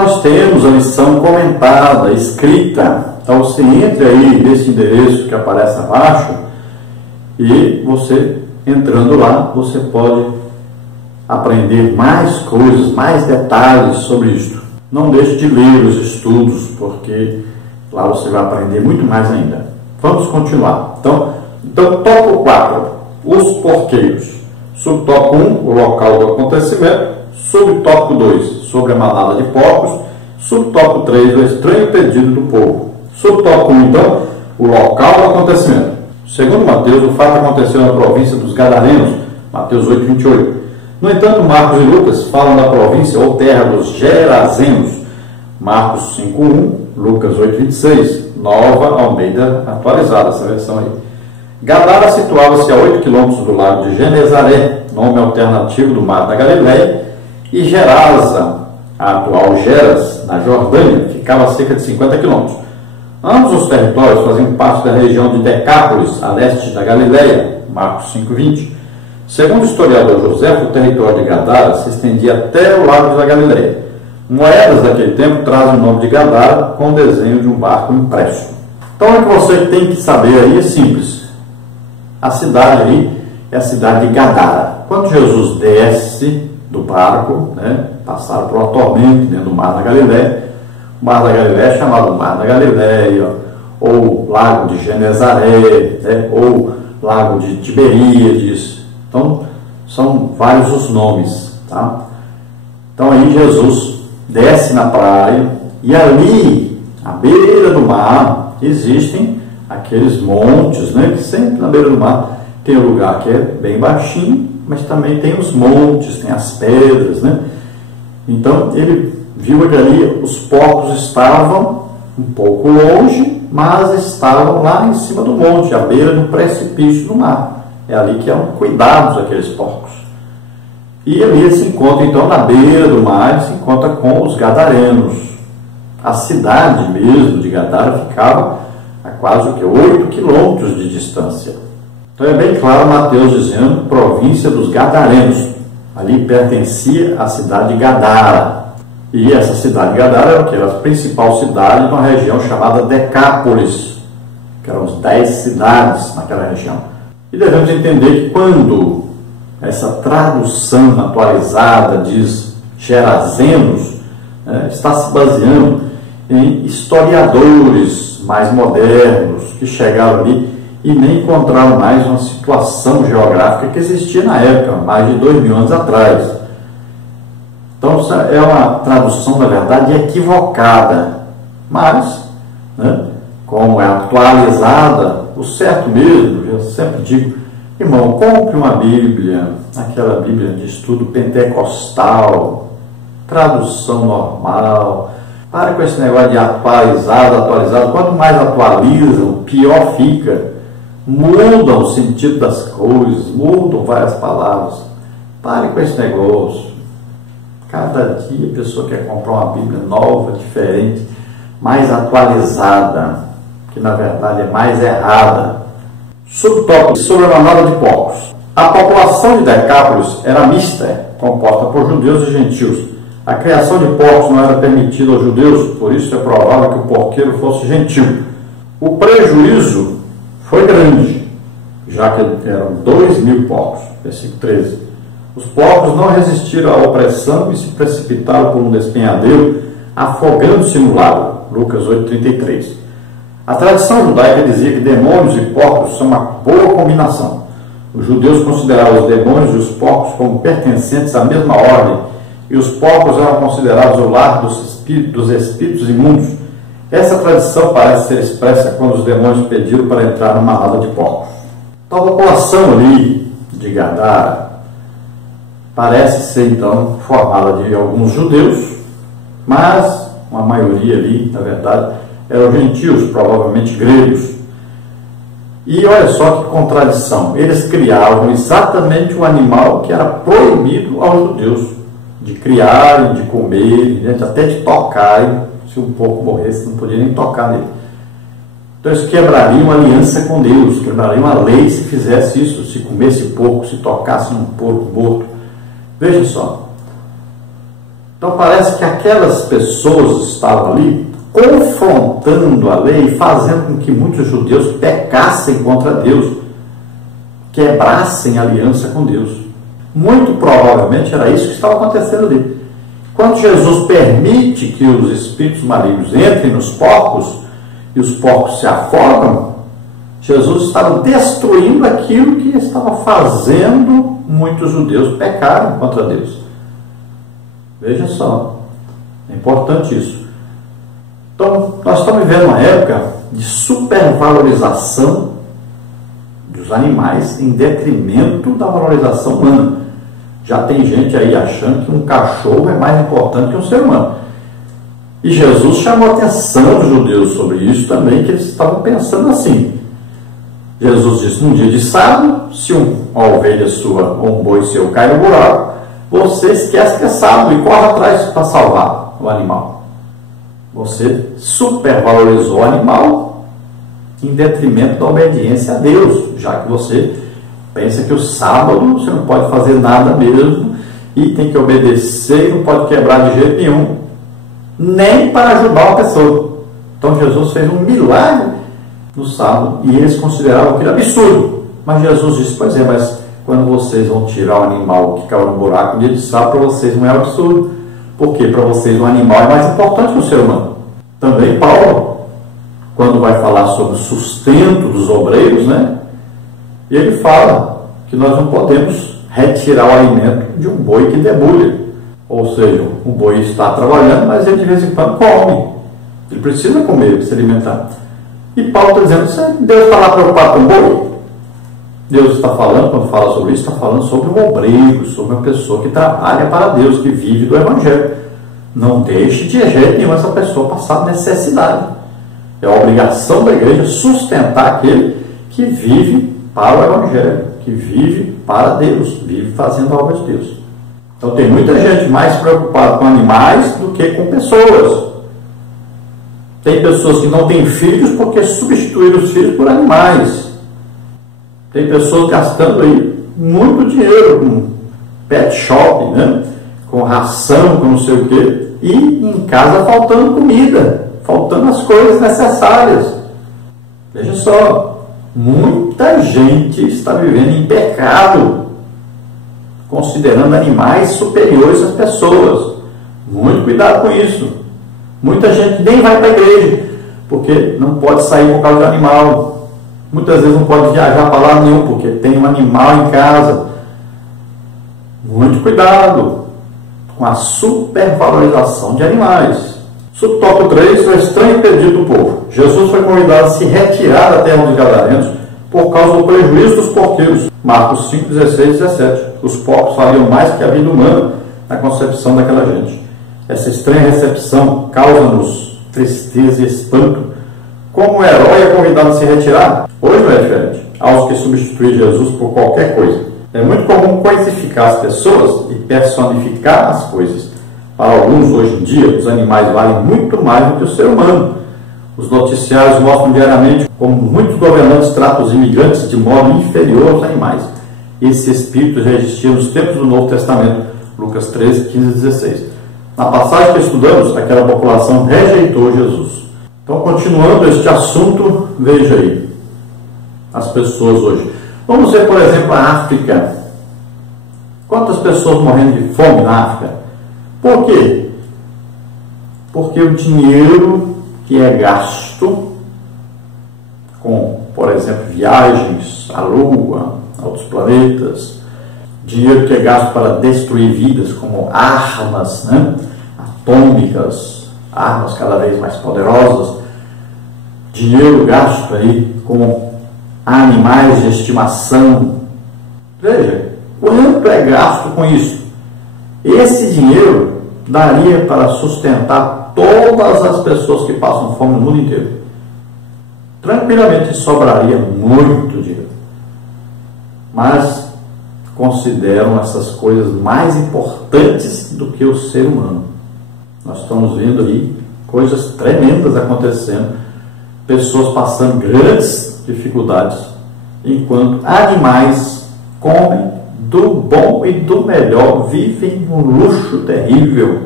nós temos a lição comentada, escrita. Então você entre aí nesse endereço que aparece abaixo e você, entrando lá, você pode aprender mais coisas, mais detalhes sobre isto. Não deixe de ler os estudos, porque lá você vai aprender muito mais ainda. Vamos continuar. Então tópico 4, os porqueiros. Subtópico 1, o local do acontecimento. Subtópico 2, sobre a manada de porcos. Subtópico 3, o estranho pedido do povo. Subtópico 1, então, o local do acontecimento. Segundo Mateus, o fato aconteceu na província dos Gadarenos, Mateus 8, 28. No entanto, Marcos e Lucas falam da província ou terra dos Gerazenos, Marcos 5, 1, Lucas 8, 26, Nova Almeida atualizada, essa versão aí. Gadara situava-se a 8 quilômetros do lago de Genezaré, nome alternativo do mar da Galileia, e Gerasa, a atual Geras, na Jordânia, ficava a cerca de 50 quilômetros. Ambos os territórios faziam parte da região de Decápolis, a leste da Galileia, Marcos 5, 20. Segundo o historiador José, o território de Gadara se estendia até o lago da Galileia. Moedas daquele tempo trazem o nome de Gadara com o desenho de um barco impresso. Então o que você tem que saber aí é simples. A cidade aí é a cidade de Gadara. Quando Jesus desce do barco, passaram por uma tormenta dentro do mar da Galileia. O mar da Galileia é chamado Mar da Galileia, ou Lago de Genezaré, ou Lago de Tiberíades. Então, são vários os nomes, tá? Então, aí Jesus desce na praia e ali, à beira do mar, existem aqueles montes, que sempre na beira do mar tem um lugar que é bem baixinho, mas também tem os montes, tem as pedras, Então, ele viu que ali os porcos estavam um pouco longe, mas estavam lá em cima do monte, à beira do precipício do mar. É ali que eram cuidados aqueles porcos. E ali ele se encontra, então, na beira do mar, ele se encontra com os Gadarenos. A cidade mesmo de Gadara ficava a quase 8 quilômetros de distância. Então é bem claro Mateus dizendo província dos Gadarenos. Ali pertencia à cidade de Gadara. E essa cidade de Gadara era o que? Era a principal cidade de uma região chamada Decápolis, que eram 10 cidades naquela região. E devemos entender que quando essa tradução atualizada diz Gerazenos, está se baseando em historiadores mais modernos que chegaram ali e nem encontraram mais uma situação geográfica que existia na época, mais de 2000 anos atrás. Então, é uma tradução, na verdade, equivocada, mas, como é atualizada, o certo mesmo, eu sempre digo, irmão, compre uma Bíblia, aquela Bíblia de estudo pentecostal, tradução normal. Pare com esse negócio de atualizado. Quanto mais atualizam, pior fica. Mudam o sentido das coisas, mudam várias palavras. Pare com esse negócio. Cada dia a pessoa quer comprar uma Bíblia nova, diferente, mais atualizada, que na verdade é mais errada. Subtópico sobre a manada de porcos. A população de Decápolis era mista, composta por judeus e gentios. A criação de porcos não era permitida aos judeus, por isso é provável que o porqueiro fosse gentil. O prejuízo foi grande, já que eram 2.000 porcos. Versículo 13. Os porcos não resistiram à opressão e se precipitaram por um despenhadeiro, afogando-se no lago. Lucas 8,33. A tradição judaica dizia que demônios e porcos são uma boa combinação. Os judeus consideravam os demônios e os porcos como pertencentes à mesma ordem, e os porcos eram considerados o lar dos espíritos imundos. Essa tradição parece ser expressa quando os demônios pediram para entrar numa manada de porcos. Então, a população ali de Gadara parece ser, então, formada de alguns judeus, mas uma maioria ali, na verdade, eram gentios, provavelmente gregos. E olha só que contradição, eles criavam exatamente o animal que era proibido aos judeus, de criarem, de comerem, até de tocarem. Se um porco morresse, não podia nem tocar nele. Então eles quebrariam a aliança com Deus, quebrariam a lei se fizesse isso, se comesse porco, se tocasse num porco morto. Veja só, Então parece que aquelas pessoas estavam ali confrontando a lei, fazendo com que muitos judeus pecassem contra Deus, quebrassem a aliança com Deus. Muito provavelmente era isso que estava acontecendo ali. Quando Jesus permite que os espíritos malignos entrem nos porcos e os porcos se afogam, Jesus estava destruindo aquilo que estava fazendo muitos judeus pecarem contra Deus. Veja só, é importante isso. Então, nós estamos vivendo uma época de supervalorização dos animais em detrimento da valorização humana. Já tem gente aí achando que um cachorro é mais importante que um ser humano. E Jesus chamou a atenção dos judeus sobre isso também, que eles estavam pensando assim. Jesus disse, num dia de sábado, se uma ovelha sua ou um boi seu cai no buraco, você esquece que é sábado e corre atrás para salvar o animal. Você supervalorizou o animal em detrimento da obediência a Deus, já que você pensa que o sábado você não pode fazer nada mesmo e tem que obedecer e não pode quebrar de jeito nenhum, nem para ajudar uma pessoa. Então Jesus fez um milagre no sábado e eles consideravam aquilo absurdo. Mas Jesus disse, pois é, mas quando vocês vão tirar o animal que caiu no buraco no dia de sábado, para vocês não é absurdo. Porque para vocês o animal é mais importante que o ser humano. Também Paulo, quando vai falar sobre o sustento dos obreiros, né? Ele fala que nós não podemos retirar o alimento de um boi que debulha. Ou seja, o boi está trabalhando, mas ele de vez em quando come. Ele precisa comer, se alimentar. E Paulo está dizendo, Deus está lá preocupado com o boi? Deus está falando, quando fala sobre isso, está falando sobre um obreiro, sobre uma pessoa que trabalha para Deus, que vive do Evangelho. Não deixe de jeito nenhum essa pessoa passar necessidade. É a obrigação da igreja sustentar aquele que vive para o Evangelho, que vive para Deus, vive fazendo a obra de Deus. Então tem muita gente mais preocupada com animais do que com pessoas. Tem pessoas que não têm filhos porque substituíram os filhos por animais. Tem pessoas gastando aí muito dinheiro com pet shop, né? Com ração, com não sei o quê, e em casa faltando comida, faltando as coisas necessárias. Veja só, muita gente está vivendo em pecado, considerando animais superiores às pessoas. Muito cuidado com isso. Muita gente nem vai para a igreja, porque não pode sair por causa do animal. Muitas vezes não pode viajar para lado nenhum, porque tem um animal em casa. Muito cuidado com a supervalorização de animais. Subtópico 3, o estranho pedido do povo. Jesus foi convidado a se retirar da terra dos gadarenos por causa do prejuízo dos porqueiros. Marcos 5, 16 e 17. Os porcos valiam mais que a vida humana na concepção daquela gente. Essa estranha recepção causa-nos tristeza e espanto. Como o herói é convidado a se retirar? Hoje não é diferente. Aos que substituir Jesus por qualquer coisa. É muito comum coisificar as pessoas e personificar as coisas. Para alguns, hoje em dia, os animais valem muito mais do que o ser humano. Os noticiários mostram diariamente como muitos governantes tratam os imigrantes de modo inferior aos animais. Esse espírito já existia nos tempos do Novo Testamento, Lucas 13, 15 e 16. Na passagem que estudamos, aquela população rejeitou Jesus. Então, continuando este assunto, veja aí as pessoas hoje. Vamos ver, por exemplo, a África. Quantas pessoas morrendo de fome na África? Por quê? Porque o dinheiro que é gasto com, por exemplo, viagens à Lua, a outros planetas, dinheiro que é gasto para destruir vidas, como armas, né? Atômicas, armas cada vez mais poderosas, dinheiro gasto aí com animais de estimação. Veja, quanto é gasto com isso? Esse dinheiro daria para sustentar todas as pessoas que passam fome no mundo inteiro. Tranquilamente sobraria muito dinheiro. Mas consideram essas coisas mais importantes do que o ser humano. Nós estamos vendo aí coisas tremendas acontecendo, pessoas passando grandes dificuldades, enquanto animais comem do bom e do melhor, vivem um luxo terrível,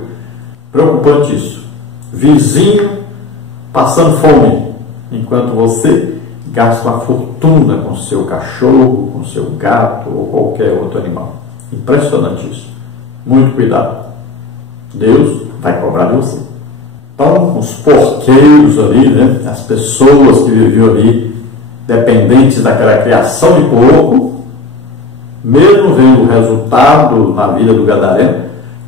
Preocupante isso. Vizinho passando fome, enquanto você gasta uma fortuna com seu cachorro, com seu gato ou qualquer outro animal. Impressionante isso. Muito cuidado. Deus vai cobrar de você. Então, os porqueiros ali, né, as pessoas que viviam ali, dependentes daquela criação de porco, mesmo vendo o resultado na vida do gadareno,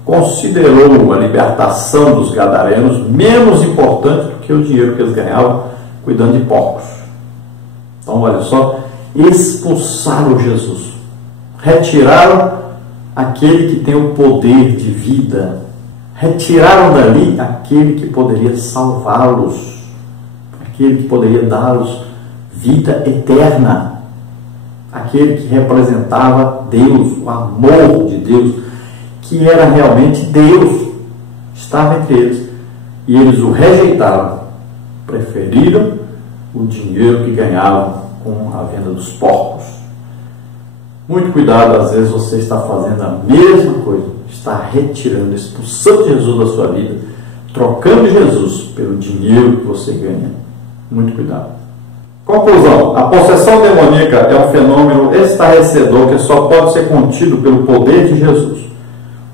considerou a libertação dos gadarenos menos importante do que o dinheiro que eles ganhavam cuidando de porcos. Então, olha só, expulsaram Jesus, retiraram aquele que tem o poder de vida, retiraram dali aquele que poderia salvá-los, aquele que poderia dar-los vida eterna, aquele que representava Deus, o amor de Deus, que era realmente Deus, estava entre eles, e eles o rejeitaram, preferiram o dinheiro que ganhavam com a venda dos porcos. Muito cuidado, às vezes você está fazendo a mesma coisa, está retirando, expulsando Jesus da sua vida, trocando Jesus pelo dinheiro que você ganha. Muito cuidado. Conclusão: a possessão demoníaca é um fenômeno estarrecedor que só pode ser contido pelo poder de Jesus.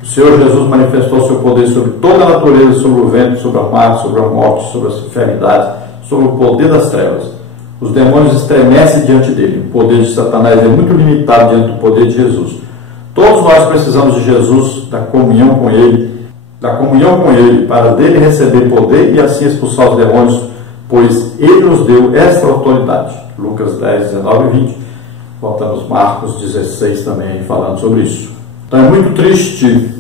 O Senhor Jesus manifestou seu poder sobre toda a natureza, sobre o vento, sobre a mar, sobre a morte, sobre as enfermidades, sobre o poder das trevas. Os demônios estremecem diante dele. O poder de Satanás é muito limitado diante do poder de Jesus. Todos nós precisamos de Jesus, da comunhão com ele, para dele receber poder e assim expulsar os demônios, pois ele nos deu esta autoridade. Lucas 10, 19 e 20. Voltamos Marcos 16 também falando sobre isso. Então é muito triste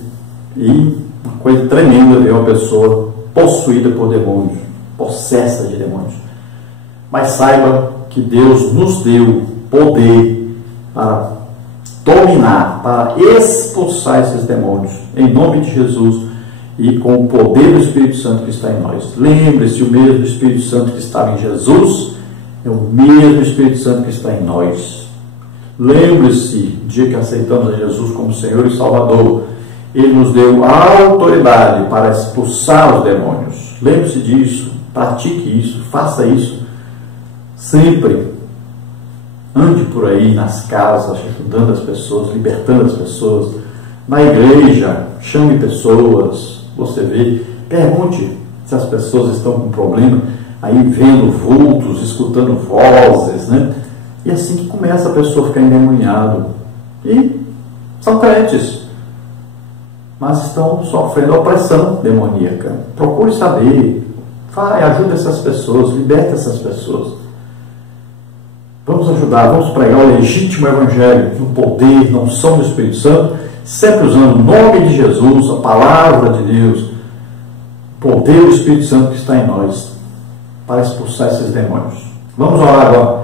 e uma coisa tremenda ver uma pessoa possuída por demônios, possessa de demônios. Mas saiba que Deus nos deu poder para dominar, para expulsar esses demônios, em nome de Jesus e com o poder do Espírito Santo que está em nós. Lembre-se, o mesmo Espírito Santo que estava em Jesus é o mesmo Espírito Santo que está em nós. Lembre-se, no dia que aceitamos a Jesus como Senhor e Salvador, Ele nos deu a autoridade para expulsar os demônios. Lembre-se disso, pratique isso, faça isso sempre. Ande por aí nas casas, ajudando as pessoas, libertando as pessoas. Na igreja, chame pessoas, você vê, pergunte se as pessoas estão com problema, aí vendo vultos, escutando vozes, né? E assim que começa a pessoa a ficar endemoniada. E são crentes, mas estão sofrendo opressão demoníaca. Procure saber, vai, ajude essas pessoas, liberte essas pessoas. Vamos ajudar, vamos pregar o legítimo evangelho, no poder, na unção do Espírito Santo, sempre usando o nome de Jesus, a palavra de Deus, o poder do Espírito Santo que está em nós, para expulsar esses demônios. Vamos orar agora.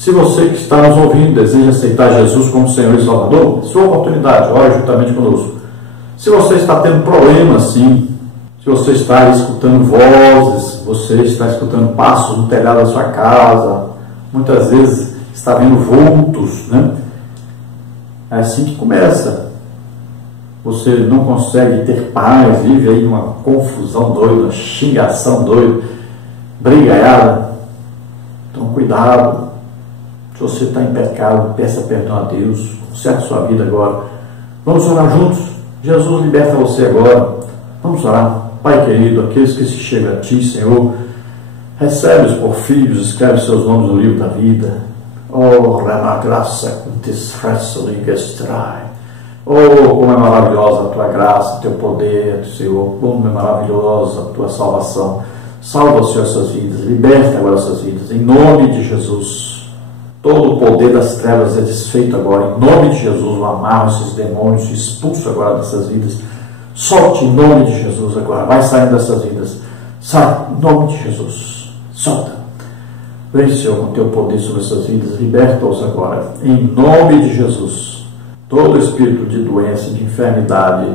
Se você que está nos ouvindo deseja aceitar Jesus como Senhor e Salvador, sua oportunidade, ore juntamente conosco. Se você está tendo problemas, sim, se você está escutando vozes, você está escutando passos no telhado da sua casa, muitas vezes está vendo vultos, né? É assim que começa. Você não consegue ter paz, vive aí uma confusão doida, uma xingação doida, brigaiada. Então, cuidado. Se você está em pecado, peça perdão a Deus, conserte sua vida agora. Vamos orar juntos. Jesus liberta você agora. Vamos orar. Pai querido, aqueles que se chegam a Ti, Senhor, recebe-os por filhos, escreve seus nomes no livro da vida. Oh, na graça oh, como é maravilhosa a Tua graça, Teu poder, Senhor. Como é maravilhosa a Tua salvação. Salva, Senhor, essas vidas. Liberta agora essas vidas. Em nome de Jesus. Todo o poder das trevas é desfeito agora. Em nome de Jesus, eu amarro esses demônios, expulso agora dessas vidas. Solte em nome de Jesus agora. Vai saindo dessas vidas. Sai em nome de Jesus. Solta. Vem, Senhor, com teu poder sobre essas vidas. Liberta-os agora. Em nome de Jesus. Todo espírito de doença, de enfermidade,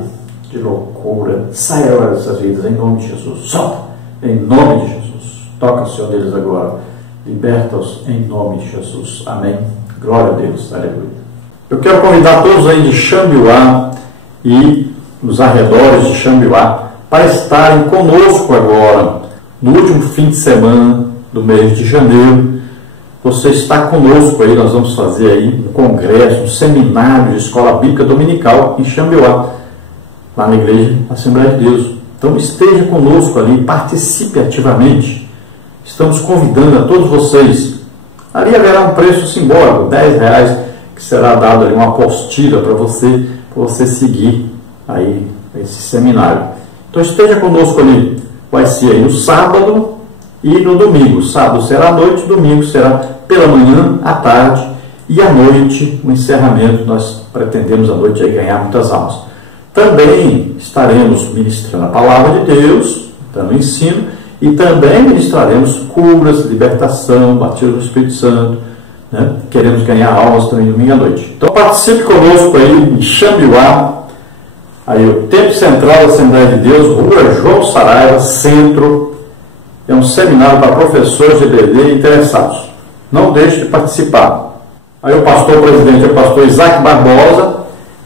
de loucura, sai agora dessas vidas. Em nome de Jesus. Solta. Em nome de Jesus. Toca, Senhor, deles agora. Liberta-os em nome de Jesus. Amém. Glória a Deus. Aleluia. Eu quero convidar todos aí de Xambiuá e nos arredores de Xambiuá para estarem conosco agora, no último fim de semana do mês de janeiro. Você está conosco aí, nós vamos fazer aí um congresso, um seminário de Escola Bíblica Dominical em Xambioá, lá na Igreja Assembleia de Deus. Então esteja conosco ali, participe ativamente. Estamos convidando a todos vocês. Ali haverá um preço simbólico, R$10, que será dado ali uma apostila para você seguir aí esse seminário. Então esteja conosco ali, vai ser aí no sábado e no domingo. Sábado será à noite, domingo será pela manhã, à tarde e à noite, o encerramento. Nós pretendemos à noite aí ganhar muitas almas. Também estaremos ministrando a palavra de Deus, dando ensino, e também ministraremos curas, libertação, batismo do Espírito Santo, né? Queremos ganhar almas também domingo à noite. Então participe conosco aí em Xambioá, aí o Templo Central da Assembleia de Deus, Rua João Saraiva, Centro. É um seminário para professores de EBD interessados. Não deixe de participar. Aí o pastor presidente é o pastor Isaac Barbosa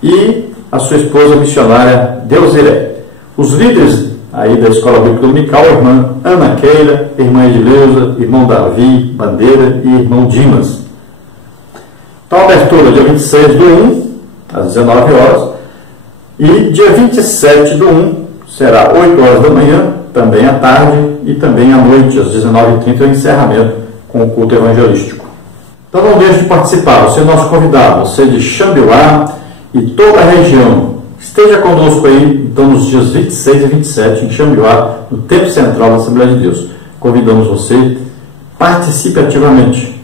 e a sua esposa missionária Deusiré. Os líderes aí da Escola Bíblica Dominical, a irmã Ana Keila, irmã Edileuza, irmão Davi Bandeira e irmão Dimas. Então, abertura dia 26/1, às 19 horas, e dia 27/1 será 8 horas da manhã, também à tarde, e também à noite, às 19h30, o encerramento com o culto evangelístico. Então não deixe de participar, você é nosso convidado, você de Xambioá e toda a região. Esteja conosco aí, então, nos dias 26 e 27, em Xambioá, no Templo Central da Assembleia de Deus. Convidamos você, participe ativamente.